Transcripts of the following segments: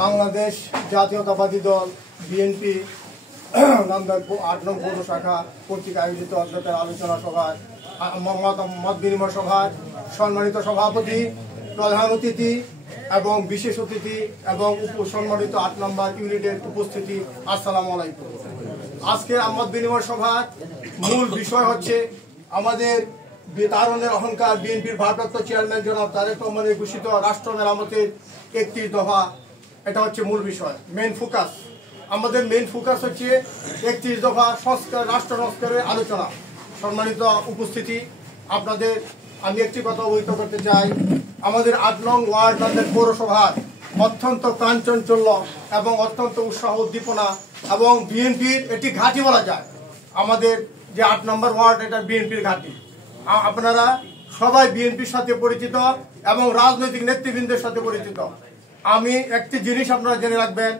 বাংলাদেশ জাতীয়তাবাদী দল বিএনপি নামদার ৮ নং পৌর শাখা কর্তৃক আয়োজিত অধ্যক্ষের আলোচনা সভায় মত বিনিময় সভায় সম্মানিত সভাপতি, প্রধান অতিথি এবং বিশেষ অতিথি এবং সম্মানিত ৮ নম্বর ইউনিটের উপস্থিতি, আসসালামু আলাইকুম। আজকের মত বিনিময় সভার মূল বিষয় হচ্ছে আমাদের তারুণ্যের অহংকার বিএনপির ভারপ্রাপ্ত চেয়ারম্যান জনাব তারেক রহমানের ঘোষিত রাষ্ট্র মেরামতের ৩১ দফা। এটা হচ্ছে মূল বিষয়, মেইন ফোকাস। আমাদের মেইন ফোকাস হচ্ছে ৩১ দফা সংস্কার, রাষ্ট্র সংস্কারের আলোচনা। সম্মানিত উপস্থিতি, আপনাদের আমি একটি কথা অবহিত করতে চাই। আমাদের ৮ নং ওয়ার্ড আমাদের পৌরসভার অত্যন্ত প্রাণচাঞ্চল্য এবং অত্যন্ত উৎসাহ উদ্দীপনা এবং বিএনপির একটি ঘাঁটি বলা যায়। আমাদের যে ৮ নম্বর ওয়ার্ড, এটা বিএনপির ঘাঁটি। আপনারা সবাই বিএনপির সাথে পরিচিত এবং রাজনৈতিক নেতৃবৃন্দের সাথে পরিচিত। আমি একটি জিনিস আপনারা জেনে রাখবেন,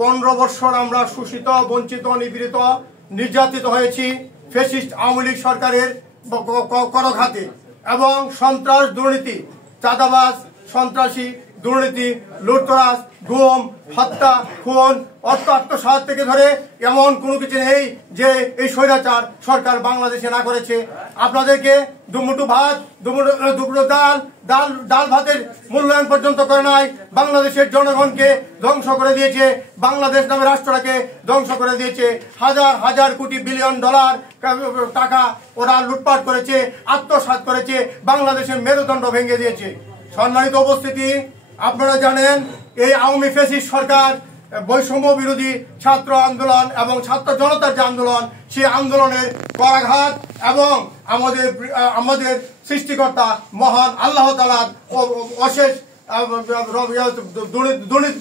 ১৫ বছর আমরা শোষিত, বঞ্চিত, নিপীড়িত, নির্যাতিত হয়েছি ফ্যাসিস্ট আওয়ামী লীগ সরকারের করঘাতে এবং সন্ত্রাস, দুর্নীতি, চাঁদাবাজ, সন্ত্রাসী, দুর্নীতি, লুটতরাজ, গুম, হত্যা, খুন, অর্থ আত্মসাৎ থেকে ধরে এমন কোনো কিছু নেই যে এই স্বৈরাচার সরকার বাংলাদেশে না করেছে। আপনাদেরকে দুমুঠো ভাত, দুমুঠো ডাল ভাতের মূল্যায়ন পর্যন্ত করে নাই। বাংলাদেশের জনগণকে ধ্বংস করে দিয়েছে, বাংলাদেশ নামে রাষ্ট্রটাকে ধ্বংস করে দিয়েছে। হাজার হাজার কোটি বিলিয়ন ডলার টাকা ওরা লুটপাট করেছে, আত্মসাৎ করেছে, বাংলাদেশের মেরুদণ্ড ভেঙে দিয়েছে। সম্মানিত উপস্থিতি, আপনারা জানেন এই আওয়ামী ফ্যাসিস্ট সরকার বৈষম্য বিরোধী ছাত্র আন্দোলন এবং ছাত্র জনতার যে আন্দোলন, সেই আন্দোলনের করাঘাত এবং আমাদের সৃষ্টিকর্তা মহান আল্লাহ তাআলার অশেষ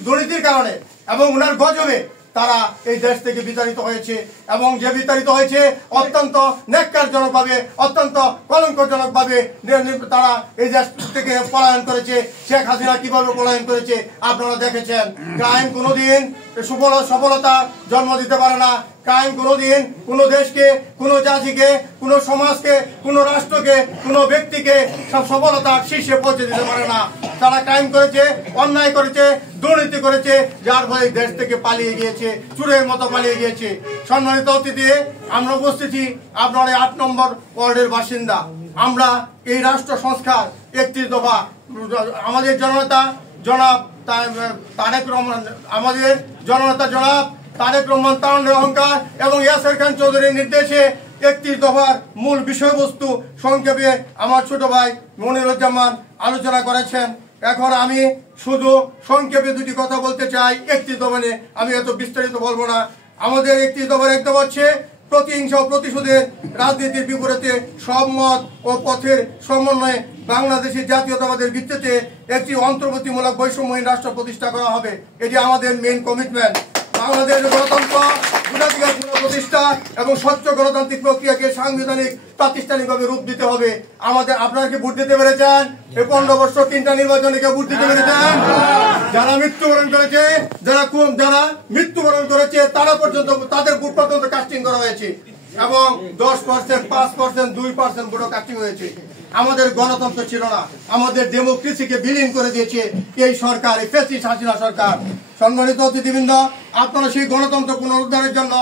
দুর্নীতির কারণে এবং উনার গজবে তারা এই দেশ থেকে বিতাড়িত হয়েছে এবং যে বিতাড়িত হয়েছে অত্যন্ত ন্যাক্কারজনকভাবে, অত্যন্ত কলঙ্কজনকভাবে তারা এই দেশ থেকে পলায়ন করেছে। শেখ হাসিনা কিভাবে পলায়ন করেছে আপনারা দেখেছেন। ক্রাইম কোনোদিন সফলতা জন্ম দিতে পারে না। ক্রাইম কোনোদিন কোনো দেশকে, কোনো জাতিকে, কোনো সমাজকে, কোনো রাষ্ট্রকে, কোনো ব্যক্তিকে সব সফলতার শীর্ষে পৌঁছে দিতে পারে না। তারা ক্রাইম করেছে, অন্যায় করেছে, দুর্নীতি করেছে, যার ফলে দেশ থেকে পালিয়ে গিয়েছে, চোরের মতো পালিয়ে গিয়েছে। সম্মানিত অতিথি, আমরা উপস্থিতি আপনার ৮ নম্বর ওয়ার্ডের বাসিন্দা। আমরা এই রাষ্ট্র সংস্কার ৩১ দফা আমাদের জননেতা জনাব তারেক রহমান, আমাদের জননেতা জনাব তারেক রহমান তারুণ্যের অহংকার এবং ইয়াসের খান চৌধুরীর নির্দেশে ৩১ দফার মূল বিষয়বস্তু সংক্ষেপে আমার ছোট ভাই মনিরুজ্জামান আলোচনা করেছেন। এখন আমি শুধু সংক্ষেপে দুটি কথা বলতে চাই ৩১ দফা নিয়ে। আমি এত বিস্তারিত বলবো না। আমাদের ৩১ দফার একদম হচ্ছে প্রতিহিংসা ও প্রতিশোধের রাজনীতির বিপরীতে সব মত ও পথের সমন্বয়ে বাংলাদেশের জাতীয়তাবাদের ভিত্তিতে একটি অন্তর্বর্তীমূলক বৈষম্যহীন রাষ্ট্র প্রতিষ্ঠা করা হবে। এটি আমাদের মেইন কমিটমেন্ট। বাংলাদেশ গণতন্ত্র, ভোটাধিকার প্রতিষ্ঠা এবং স্বচ্ছ গণতান্ত্রিক প্রক্রিয়াকে সাংবিধানিক প্রাতিষ্ঠানিকভাবে রূপ দিতে হবে। আপনারা কি ভোট দিতে পেরেছেন? এই ১৫ বছর ৩টা নির্বাচনে ভোট দিতে পেরেছেন? যারা মৃত্যুবরণ করেছে, যারা মৃত্যুবরণ করেছে তারা পর্যন্ত তাদের ভোট পর্যন্ত কাস্টিং করা হয়েছে এবং 10%, 5%, 2% ভোটও কাস্টিং হয়েছে। আমাদের গণতন্ত্র ছিল না, আমাদের ডেমোক্রেসিকে বিলীন করে দিয়েছে এই সরকার, এই ফ্যাসিস্ট হাসিনা সরকার। সম্মানিত অতিথিবৃন্দ, আপনারা সেই গণতন্ত্র পুনরুদ্ধারের জন্য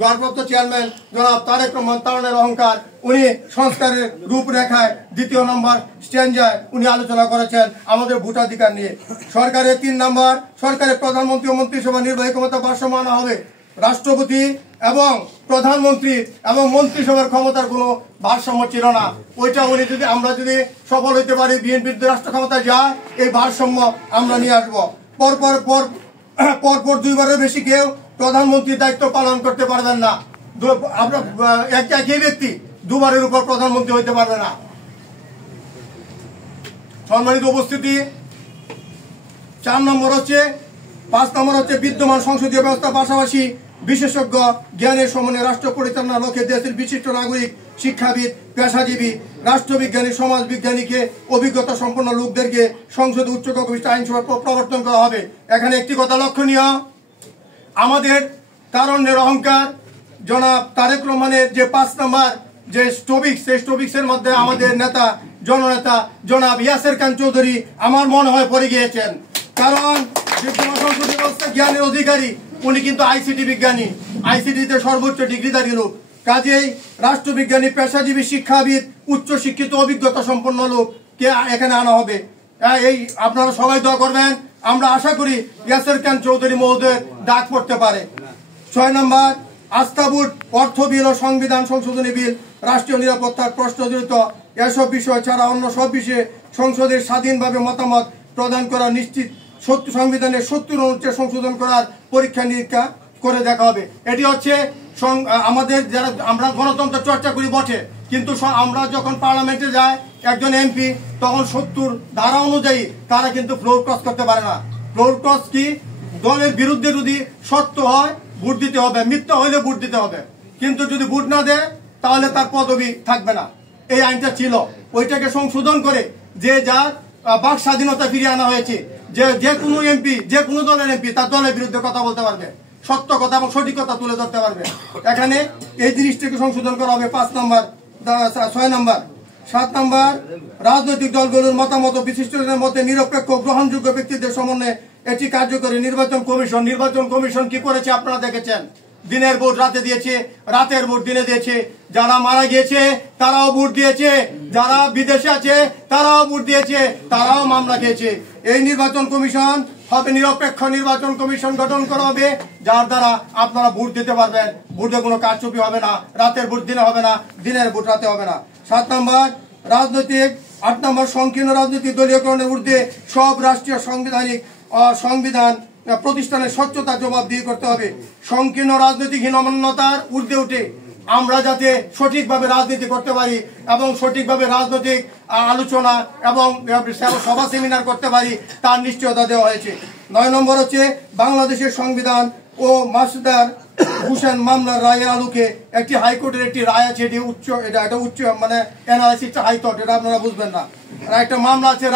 ভারপ্রাপ্ত চেয়ারম্যান জনাব তারেক রহমান তারুণ্যের অহংকার, উনি সংস্কারের রূপরেখায় ২য় নম্বর স্ট্যান্ডায় উনি আলোচনা করেছেন আমাদের ভোটাধিকার নিয়ে। সরকারের ৩ নম্বর, সরকারের প্রধানমন্ত্রী ও মন্ত্রিসভা নির্বাহী ক্ষমতা ভারসাম্য আনা হবে। রাষ্ট্রপতি এবং প্রধানমন্ত্রী এবং মন্ত্রিসভার ক্ষমতার কোনো ভারসাম্য ছিল না। ওইটা উনি যদি আমরা যদি সফল হইতে পারি, বিএনপির রাষ্ট্র ক্ষমতায় যায়, এই ভারসাম্য আমরা নিয়ে আসবো। পরপর ২বারের বেশি কেউ প্রধানমন্ত্রীর দায়িত্ব পালন করতে পারবেন না। একই ব্যক্তি ২বারের উপর প্রধানমন্ত্রী হইতে পারবে না। সম্মানিত উপস্থিতি, ৪ নম্বর হচ্ছে ৫ নম্বর হচ্ছে বিদ্যমান সংসদীয় ব্যবস্থার পাশাপাশি বিশেষজ্ঞ জ্ঞানের সমন্বয়ে রাষ্ট্র পরিচালনার লক্ষ্যে দেশের বিশিষ্ট নাগরিক, শিক্ষাবিদ, পেশাজীবী, রাষ্ট্রবিজ্ঞানী, সমাজবিজ্ঞানীকে অভিজ্ঞতা সম্পন্ন লোকদেরকে সংসদে উচ্চ কক্ষ আইনসভা প্রবর্তন করা হবে। এখানে একটি কথা লক্ষণীয়, আমাদের তারুণ্যের অহংকার জনাব তারেক রহমানের যে ৫ নম্বর যে স্টোবিক্স, সেই স্টোবিক্সের মধ্যে আমাদের নেতা জননেতা জনাব ইয়াসের খান চৌধুরী আমার মনে হয় পড়ে গিয়েছেন। কারণ বিদ্যমান সংসদীয় ব্যবস্থা জ্ঞানের অধিকারী, উনি কিন্তু আইসিটি বিজ্ঞানী, আইসিটিতে সর্বোচ্চ ডিগ্রিধারী লোক। কাজেই রাষ্ট্রবিজ্ঞানী, পেশাজীবী, শিক্ষাবিদ, উচ্চ শিক্ষিত, অভিজ্ঞতা সম্পন্ন লোক কে এখানে আনা হবে। এই আপনারা সবাই দোয়া করবেন। আমরা আশা করি ইয়াসের খান চৌধুরী মহোদয়ের ডাক পড়তে পারে। 6 নম্বর, আস্থা ভোট, অর্থ বিল ও সংবিধান সংশোধনী বিল, রাষ্ট্রীয় নিরাপত্তার প্রশ্ন জড়িত এসব বিষয় ছাড়া অন্য সব বিষয়ে সংসদের স্বাধীনভাবে মতামত প্রদান করা নিশ্চিত, সংবিধানের 70 অনুচ্ছেদ সংশোধন করার পরীক্ষা নিরীক্ষা করে দেখা হবে। এটি হচ্ছে আমাদের যারা আমরা গণতন্ত্র চর্চা করি বটে, কিন্তু আমরা যখন পার্লামেন্টে যাই একজন এমপি, তখন 70 ধারা অনুযায়ী তারা কিন্তু ফ্লোর ক্রস করতে পারে না। ফ্লোর ক্রস কি? দলের বিরুদ্ধে যদি সত্য হয় ভোট দিতে হবে, মিথ্যা হইলে ভোট দিতে হবে, কিন্তু যদি ভোট না দেয় তাহলে তার পদবি থাকবে না। এই আইনটা ছিল, ওইটাকে সংশোধন করে যে যার বাক স্বাধীনতা ফিরিয়ে আনা হয়েছে, যে কোনো এমপি, যে কোনো দলের এমপি তার দলের বিরুদ্ধে কথা বলতে পারবে, সত্য কথা এবং সঠিক কথা তুলে ধরতে পারবে। এখানে এই জিনিসটাকে সংশোধন করা হবে। 5 নম্বর, 6 নম্বর, 7 নম্বর, রাজনৈতিক দলগুলোর মতামত বিশিষ্টদের মধ্যে নিরপেক্ষ গ্রহণযোগ্য ব্যক্তিদের সমন্বয়ে এটি কার্যকরী নির্বাচন কমিশন। নির্বাচন কমিশন কি করেছে আপনারা দেখেছেন? দিনের ভোট রাতে দিয়েছে, রাতের ভোট দিনে দিয়েছে। যারা মারা গিয়েছে তারাও ভোট দিয়েছে, যারা বিদেশে আছে তারাও ভোট দিয়েছে, তারাও মামলা খেয়েছে। এই নির্বাচন কমিশন হবে নিরপেক্ষ নির্বাচন কমিশন গঠন করা হবে, যার দ্বারা আপনারা ভোট দিতে পারবেন। ভোটে কোনো কারচুপি হবে না, রাতের ভোট দিনে হবে না, দিনের ভোট রাতে হবে না। 7 নম্বর, রাজনৈতিক 8 নম্বর, সংকীর্ণ রাজনৈতিক দলীয়করণের ঊর্ধ্বে সব রাষ্ট্রীয় সংবিধান প্রতিষ্ঠানের স্বচ্ছতা জবাবদিহি করতে হবে। সংকীর্ণ রাজনৈতিক হীনমন্যতার ঊর্ধ্বে উঠে আমরা যাতে সঠিকভাবে রাজনীতি করতে পারি এবং সঠিকভাবে রাজনৈতিক আলোচনা এবং সভা সেমিনার করতে পারি, তার নিশ্চয়তা দেওয়া হয়েছে। 9 নম্বর হচ্ছে বাংলাদেশের সংবিধান ও মাসুদার হুসেন মামলার রায়ের আলোকে একটি হাইকোর্টের একটি রায় আছে, এটি উচ্চ, এটা উচ্চ মানে এনআরসি হাইকোর্ট, এটা আপনারা বুঝবেন না। একটা মামলা আছে